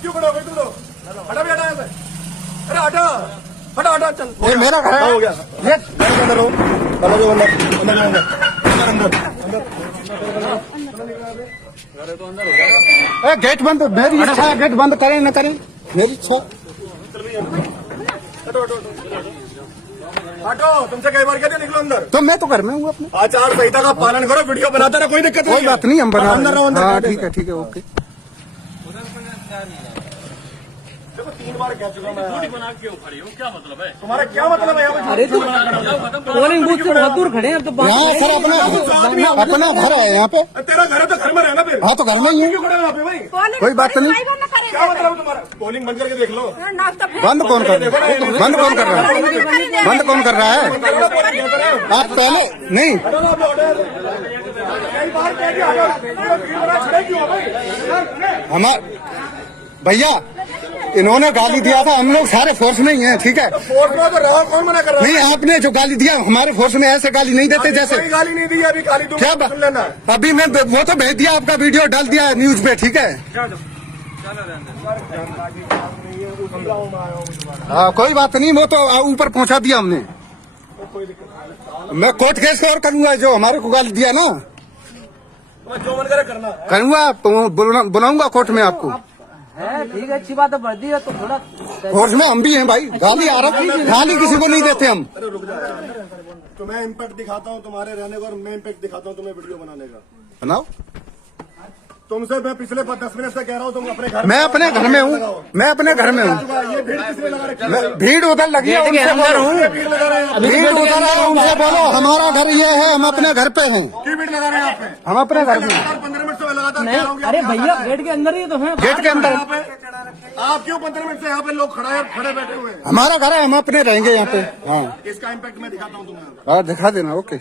क्यों खड़ा हो गए तुम लोग? हटा भी हटा यहाँ से। अरे हटा हटा हटा चल। ये मेरा घर है। हो गया। ये अंदर रहो। अंदर जाओ, अंदर अंदर अंदर अंदर अंदर। गेट बंद, मेरी इच्छा है, गेट बंद करें न करें मेरी इच्छा। हटो हटो हटो, तुमसे कई बार कहते निकलो अंदर। तो मैं तो घर में हूँ अपने। आचार संहिता का पालन करो, वीडियो बनाते रहो, कोई दिक्कत नहीं। कोई बात नहीं, हम बना अंदर रहो अंदर। हाँ ठीक है ओके। देखो 3 बार कह चुका मैं। वीडियो बना क्यों खड़ी हो, क्या मतलब है तुम्हारा? क्या मतलब है यहाँ पे? अरे तो पोलिंग बूथ से बहुत दूर खड़े हैं अब तो। यहाँ सर अपना घर है यहाँ पे। तेरा घर है तो घर में रहना फिर। हाँ तो घर में ही है। क्यों खड़े हो यहाँ पे भाई? कोई बात नहीं। क्या मतलब है तुम्हारा? पोलिंग बंद करके देख लो। बंद कौन कर रहा है? बंद कौन कर रहा है? बंद कौन कर रहा है? आप पहले नहीं। हमारे भैया इन्होंने गाली दिया था, हम लोग सारे फोर्स में ही हैं, ठीक है। फोर्स में तो रहा, कौन मना कर रहा है? नहीं, आपने जो गाली दिया हमारे फोर्स में ऐसे गाली नहीं देते जैसे। कोई गाली नहीं दी अभी, गाली दूंगा क्या सुन लेना। अभी मैं वो तो भेज दिया, आपका वीडियो डाल दिया न्यूज पे, ठीक है। हाँ कोई बात नहीं, वो तो ऊपर पहुंचा दिया हमने। मैं कोर्ट केस और करूंगा, जो हमारे को गाली दिया ना जो मन करे करना करूंगा, तो बुलाऊंगा कोर्ट में आपको। ठीक है, अच्छी बात है, बढ़ दी है तो थोड़ा फोर्स में हम भी हैं भाई। गाली आ रहा, गाली किसी को नहीं देते हम। अरे रुक जाओ, तुम्हें इम्पैक्ट दिखाता हूँ तुम्हारे रहने का, और मैं इम्पैक्ट दिखाता हूँ तुम्हें वीडियो बनाने का। बनाओ। तुमसे मैं पिछले 10 मिनट से कह रहा हूँ, तुम अपने घर। मैं अपने घर में हूँ, मैं अपने घर में हूँ। ये भीड़ किसने लगा रखी है? मैं भीड़ उधर लगी है, उनसे बोलो। भीड़ लगा रहे हैं। भीड़ उधर है, उनसे बोलो हमारा घर ये है, हम अपने घर पे हैं। क्यों भीड़ लगा रहे हैं आप पे? हम अपने घर में। लगातार 15 मिनट से लगातार कह रहा हूँ कि अरे आप भैया गेट के अंदर ही तो है। गेट के अंदर यहाँ पे आप क्यों 15 मिनट से यहाँ पे लोग खड़े बैठे हुए हैं? हमारा घर है, हम अपने रहेंगे यहाँ पे। हाँ इसका इम्पैक्ट मैं दिखाता हूँ तुम्हें। हाँ दिखा देना, ओके।